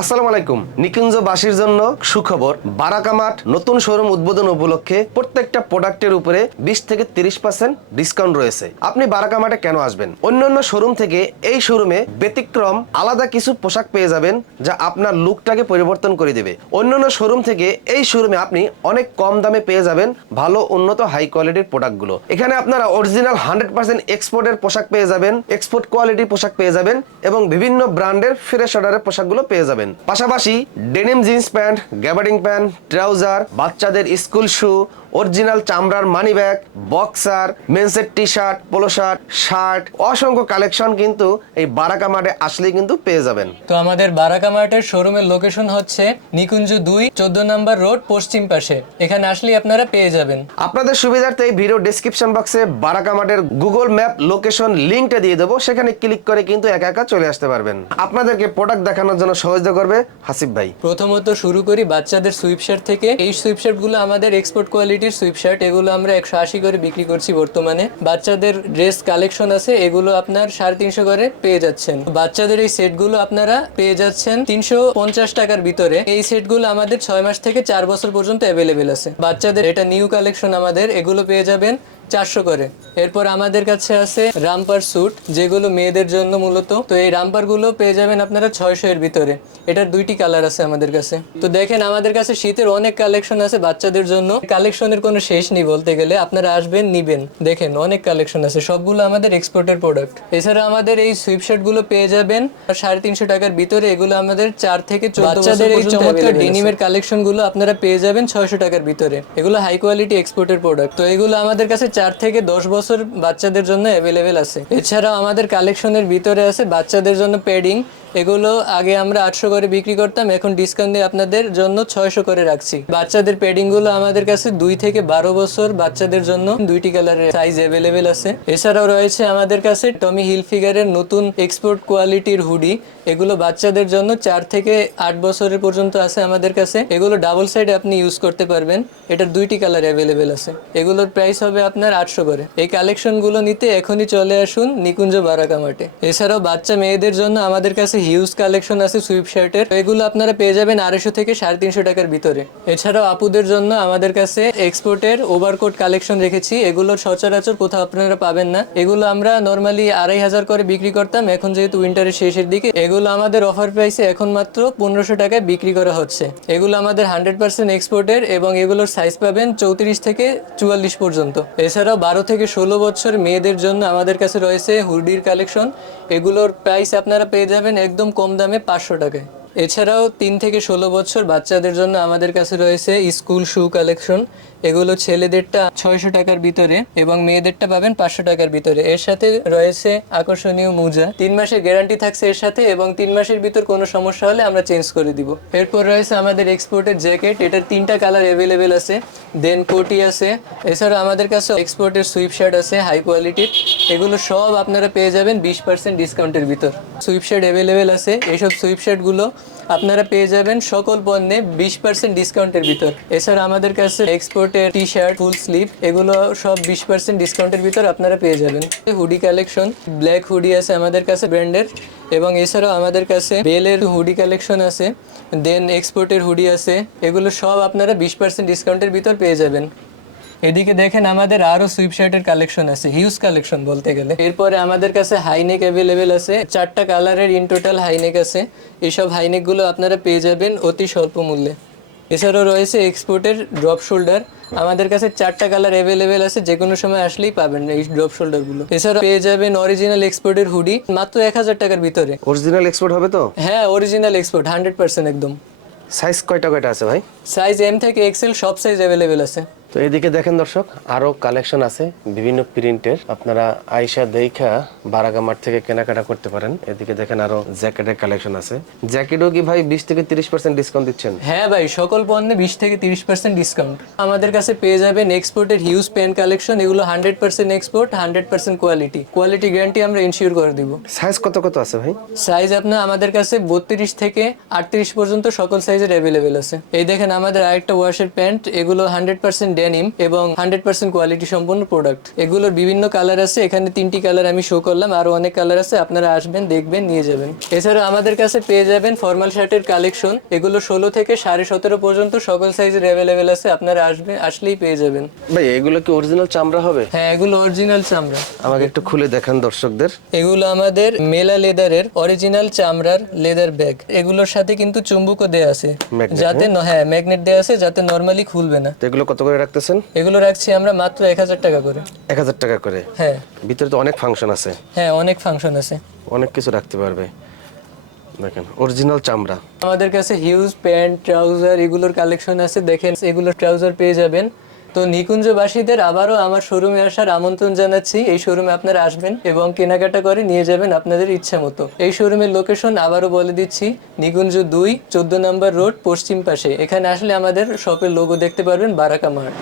আসসালামু আলাইকুম। নিকুঞ্জ নিকুঞ্জবাসীর জন্য সুখবর বারাকামাট নতুন শোরুম উদ্বোধন উপলক্ষে প্রত্যেকটা প্রোডাক্টের উপরে বিশ থেকে তিরিশ পার্সেন্ট ডিসকাউন্ট রয়েছে। আপনি বারাকামাটে কেন আসবেন? অন্যান্য শোরুম থেকে এই শোরুমে ব্যতিক্রম আলাদা কিছু পোশাক পেয়ে যাবেন যা আপনার লুকটাকে পরিবর্তন করে দেবে। অন্যান্য শোরুম থেকে এই শোরুমে আপনি অনেক কম দামে পেয়ে যাবেন ভালো, উন্নত হাই কোয়ালিটির প্রোডাক্টগুলো। এখানে আপনারা অরিজিনাল হান্ড্রেড পার্সেন্ট এক্সপোর্টের পোশাক পেয়ে যাবেন এক্সপোর্ট কোয়ালিটির পোশাক পেয়ে যাবেন এবং বিভিন্ন ব্র্যান্ডের ফ্রেশ অর্ডারের পোশাকগুলো পেয়ে যাবেন। পাশাপাশি denim jeans pant gabardine pant trouser বাচ্চাদের স্কুল শু অরিজিনাল চামড়ার money bag boxer মেন্সের T shirt polo shirt shirt অসংখ্য কালেকশন কিন্তু এই বারাকা মাঠে আসলেই কিন্তু পেয়ে যাবেন। তো আমাদের বারাকা মার্টের শোরুমের লোকেশন হচ্ছে নিকুঞ্জ দুই চোদ্দ নম্বর রোড পশ্চিম পাশে। এখানে আসলেই আপনারা পেয়ে যাবেন। আপনাদের সুবিধার্থে এই ভিডিও ডেসক্রিপশন বক্সে বারাকা মাঠের গুগল ম্যাপ লোকেশন লিঙ্কটা দিয়ে দেবো সেখানে ক্লিক করে কিন্তু একা একা চলে আসতে পারবেন। আপনাদেরকে প্রোডাক্ট দেখানোর জন্য সহযোগিতা করবে হাসিফ ভাই। প্রথমত শুরু করি বাচ্চাদের সুইপ শার্ট থেকে। এই সুইপ শার্টগুলো আমাদের এক্সপোর্ট কোয়ালিটির সুইপশার্ট এগুলো আমরা একশো আশি করে বিক্রি করছি বর্তমানে। বাচ্চাদের ড্রেস কালেকশন আছে, এগুলো আপনার সাড়ে তিনশো করে পেয়ে যাচ্ছেন। বাচ্চাদের এই সেটগুলো আপনারা পেয়ে যাচ্ছেন তিনশো পঞ্চাশ টাকার ভিতরে। এই সেটগুলো আমাদের ছয় মাস থেকে চার বছর পর্যন্ত অ্যাভেলেবেল আছে। বাচ্চাদের এটা নিউ কালেকশন আমাদের, এগুলো পেয়ে যাবেন। চারশো করে। এরপর আমাদের কাছে আছে রামপার স্যুট যেগুলো মেয়েদের জন্য মূলত। তো এই রামপারগুলো পেয়ে যাবেন আপনারা ছয়শো এর ভিতরে। এটার দুইটি কালার আছে আমাদের কাছে। তো দেখেন আমাদের কাছে শীতের অনেক কালেকশন আছে বাচ্চাদের জন্য। কালেকশনের কোনো শেষ নেই বলতে গেলে। আপনারা আসবেন নিবেন। দেখেন অনেক কালেকশন আছে। সবগুলো আমাদের এক্সপোর্টের প্রোডাক্ট এছাড়া আমাদের এই সুইপশার্টগুলো পেয়ে যাবেন সাড়ে তিনশো টাকার ভিতরে। এগুলো আমাদের চার থেকে বাচ্চাদের এই চমৎকার ডেনিমের কালেকশনগুলো আপনারা পেয়ে যাবেন ছয়শো টাকার ভিতরে। এগুলো হাই কোয়ালিটি এক্সপোর্টের প্রোডাক্ট তো এগুলো আমাদের কাছে চার থেকে দশ বছর বাচ্চাদের জন্য অ্যাভেলেবেল আছে। এছাড়াও আমাদের কালেকশনের ভিতরে আছে বাচ্চাদের জন্য প্যাডিং এগুলো আগে আমরা আটশো করে বিক্রি করতাম, এখন ডিসকাউন্ট দিয়ে আপনাদের জন্য ছয়শো করে রাখছি। বাচ্চাদের প্যাডিংগুলো আমাদের কাছে দুই থেকে বারো বছর, বাচ্চাদের জন্য দুইটি কালারের সাইজ অ্যাভেলেবেল আছে। এছাড়াও রয়েছে আমাদের কাছে টমি হিল ফিগারের নতুন এক্সপোর্ট কোয়ালিটির হুডি এগুলো বাচ্চাদের জন্য চার থেকে আট বছরের পর্যন্ত আছে আমাদের কাছে। এগুলো ডাবল সাইডে আপনি ইউজ করতে পারবেন। এটার দুইটি কালার অ্যাভেলেবেল আছে। এগুলোর প্রাইস হবে আপনার আটশো করে। এই কালেকশনগুলো নিতে এখনই চলে আসুন নিকুঞ্জ বারাকা মাঠে এছাড়াও বাচ্চা মেয়েদের জন্য আমাদের কাছে হিউজ কালেকশন আছে সুইপ শার্টের এগুলো আপনারা পেয়ে যাবেন আড়াইশো থেকে সাড়ে তিনশো টাকার ভিতরে। এছাড়াও আপুদের জন্য আমাদের কাছে এক্সপোর্টের ওভারকোট কালেকশন রেখেছি। এগুলোর সচরাচর কোথাও আপনারা পাবেন না। এগুলো আমরা নর্মালি আড়াই হাজার করে বিক্রি করতাম। এখন যেহেতু উইন্টারের শেষের দিকে, এগুলো আমাদের অফার প্রাইসে এখন মাত্র পনেরোশো টাকায় বিক্রি করা হচ্ছে। এগুলো আমাদের হান্ড্রেড পার্সেন্ট এক্সপোর্টের এবং এগুলোর সাইজ পাবেন চৌত্রিশ থেকে চুয়াল্লিশ পর্যন্ত। এছাড়াও বারো থেকে ষোলো বছর মেয়েদের জন্য আমাদের কাছে রয়েছে হুডির কালেকশন এগুলোর প্রাইস আপনারা পেয়ে যাবেন একদম কম দামে পাঁচশো টাকায়। এছাড়াও তিন থেকে ষোলো বছর বাচ্চাদের জন্য আমাদের কাছে রয়েছে স্কুল শু কালেকশন। এগুলো ছেলেদেরটা ছয়শো টাকার ভিতরে এবং মেয়েদেরটা পাবেন পাঁচশো টাকার ভিতরে। এর সাথে রয়েছে আকর্ষণীয় মোজা। তিন মাসের গ্যারান্টি থাকছে এর সাথে এবং তিন মাসের ভিতর কোনো সমস্যা হলে আমরা চেঞ্জ করে দিব। এরপর রয়েছে আমাদের এক্সপোর্টের জ্যাকেট। এটার তিনটা কালার অ্যাভেলেবেল আছে। দেন কোটি আছে। এছাড়া আমাদের কাছে এক্সপোর্টের সুইপ শার্ট আছে হাই কোয়ালিটির। এগুলো সব আপনারা পেয়ে যাবেন বিশ পার্সেন্ট ডিসকাউন্টের ভিতর। সুইপ শার্ট অ্যাভেলেবেল আছে। এইসব সুইপ শার্টগুলো আপনারা পেয়ে যাবেন সকল পণ্যে বিশ পার্সেন্ট ডিসকাউন্টের ভিতর। এছাড়া আমাদের কাছে এক্সপোর্টের টি শার্ট ফুল স্লিপ এগুলো সব বিশ পার্সেন্ট ডিসকাউন্টের ভিতর আপনারা পেয়ে যাবেন। হুডি কালেকশন ব্ল্যাক হুডি আছে আমাদের কাছে ব্র্যান্ডের এবং এছাড়াও আমাদের কাছে বেলের হুডি কালেকশন আছে দেন এক্সপোর্টের হুডি আছে, এগুলো সব আপনারা বিশ পার্সেন্ট ডিসকাউন্টের ভিতর পেয়ে যাবেন। এদিকে দেখেন আমাদের আরও সুইপ শার্টের কালেকশন আছে হিউজ কালেকশন বলতে গেলে। এরপরে আমাদের কাছে হাইনেক অ্যাভেলেবেল আছে চারটা কালারের ইন টোটাল হাইনেক আছে। এইসব হাইনেকগুলো আপনারা পেয়ে যাবেন অতি স্বল্প মূল্যে। এছাড়াও রয়েছে এক্সপোর্টের ড্রপ শোল্ডার আমাদের কাছে চারটা কালার অ্যাভেলেবেল আছে যে কোনো সময় আসলেই পাবেন এই ড্রপ শোল্ডারগুলো। এছাড়া পেয়ে যাবেন অরিজিনাল এক্সপোর্টের হুডি মাত্র এক হাজার টাকার ভিতরে। অরিজিনাল এক্সপোর্ট হবে তো? হ্যাঁ অরিজিনাল এক্সপোর্ট হান্ড্রেড পার্সেন্ট একদম। সাইজ কয়টা কয়টা আছে ভাই? সাইজ এম থেকে এক্সেল সব সাইজ অ্যাভেলেবেল আছে। তো এদিকে দেখেন দর্শক আরও কালেকশন আছে বিভিন্ন প্রিন্টের। আপনারা আইসা দেখা বারাগা মাঠ থেকে কেনাকাটা করতে পারেন। এদিকে দেখেন আরও জ্যাকেটের কালেকশন আছে। জ্যাকেটও কি ভাই বিশ থেকে তিরিশ পার্সেন্ট ডিসকাউন্ট দিচ্ছেন? হ্যাঁ ভাই সকল পণ্যে বিশ থেকে তিরিশ পার্সেন্ট ডিসকাউন্ট আমাদের কাছে পেয়ে যাবেন এক্সপোর্টের হিউজ পেন কালেকশন এগুলো hundred percent export hundred percent quality quality guarantee আমরা ইনশিওর করে দিব। সাইজ কত কত আছে ভাই? সাইজ আপনার আমাদের কাছে বত্রিশ থেকে আটত্রিশ পর্যন্ত সকল সাইজের অ্যাভেলেবেল আছে। এই দেখেন আমাদের আরেকটা ওয়াশের প্যান্ট এগুলো হান্ড্রেড পার্সেন্ট ডেনিম এবং হান্ড্রেড পার্সেন্ট কোয়ালিটি সম্পন্ন প্রোডাক্ট। এগুলোর বিভিন্ন কালার আছে এখানে তিনটি কালার আমি শো করলাম আরও অনেক কালার আছে আপনারা আসবেন দেখবেন নিয়ে যাবেন। এছাড়া আমাদের কাছে পেয়ে যাবেন ফর্মাল শার্টের কালেকশন এগুলো ষোলো থেকে সাড়ে সতেরো পর্যন্ত সকল সাইজের অ্যাভেলেবেল আছে আপনারা আসবেন আসলেই পেয়ে যাবেন। ভাই এগুলো কি অরিজিনাল চামড়া হবে? হ্যাঁ এগুলো অরিজিনাল চামড়া। আমাকে একটু খুলে দেখান দর্শকদের। এগুলো আমাদের মেলা লেদারের অরিজিনাল চামড়ার লেদার ব্যাগ এগুলোর সাথে কিন্তু চুম্বকও দেয়া আছে। যাতে হ্যাঁ ম্যাগনেট দেয়া আছে যাতে নর্মালি খুলবে না। এগুলো কত করে রাখতেছেন? এগুলো রাখছি আমরা মাত্র এক হাজার টাকা করে। এক হাজার টাকা করে? হ্যাঁ। ভিতরে তো অনেক ফাংশন আছে। হ্যাঁ অনেক ফাংশন আছে। অনেক কিছু রাখতে পারবে। দেখেন অরিজিনাল চামড়া। আমাদের কাছে হিউজ প্যান্ট ট্রাউজার এগুলোর কালেকশন আছে। দেখেন এগুলোর ট্রাউজার পেয়ে যাবেন। তো নিকুঞ্জবাসীদের আবারও আমার শোরুমে আসার আমন্ত্রণ জানাচ্ছি। এই শোরুমে আপনারা আসবেন এবং কেনাকাটা করে নিয়ে যাবেন আপনাদের ইচ্ছা মতো। এই শোরুমের লোকেশন আবারও বলে দিচ্ছি, নিকুঞ্জ দুই, চোদ্দ নম্বর রোড, পশ্চিম পাশে। এখানে আসলে আমাদের শপের লোগো দেখতে পারবেন, বারাকা মার্ট।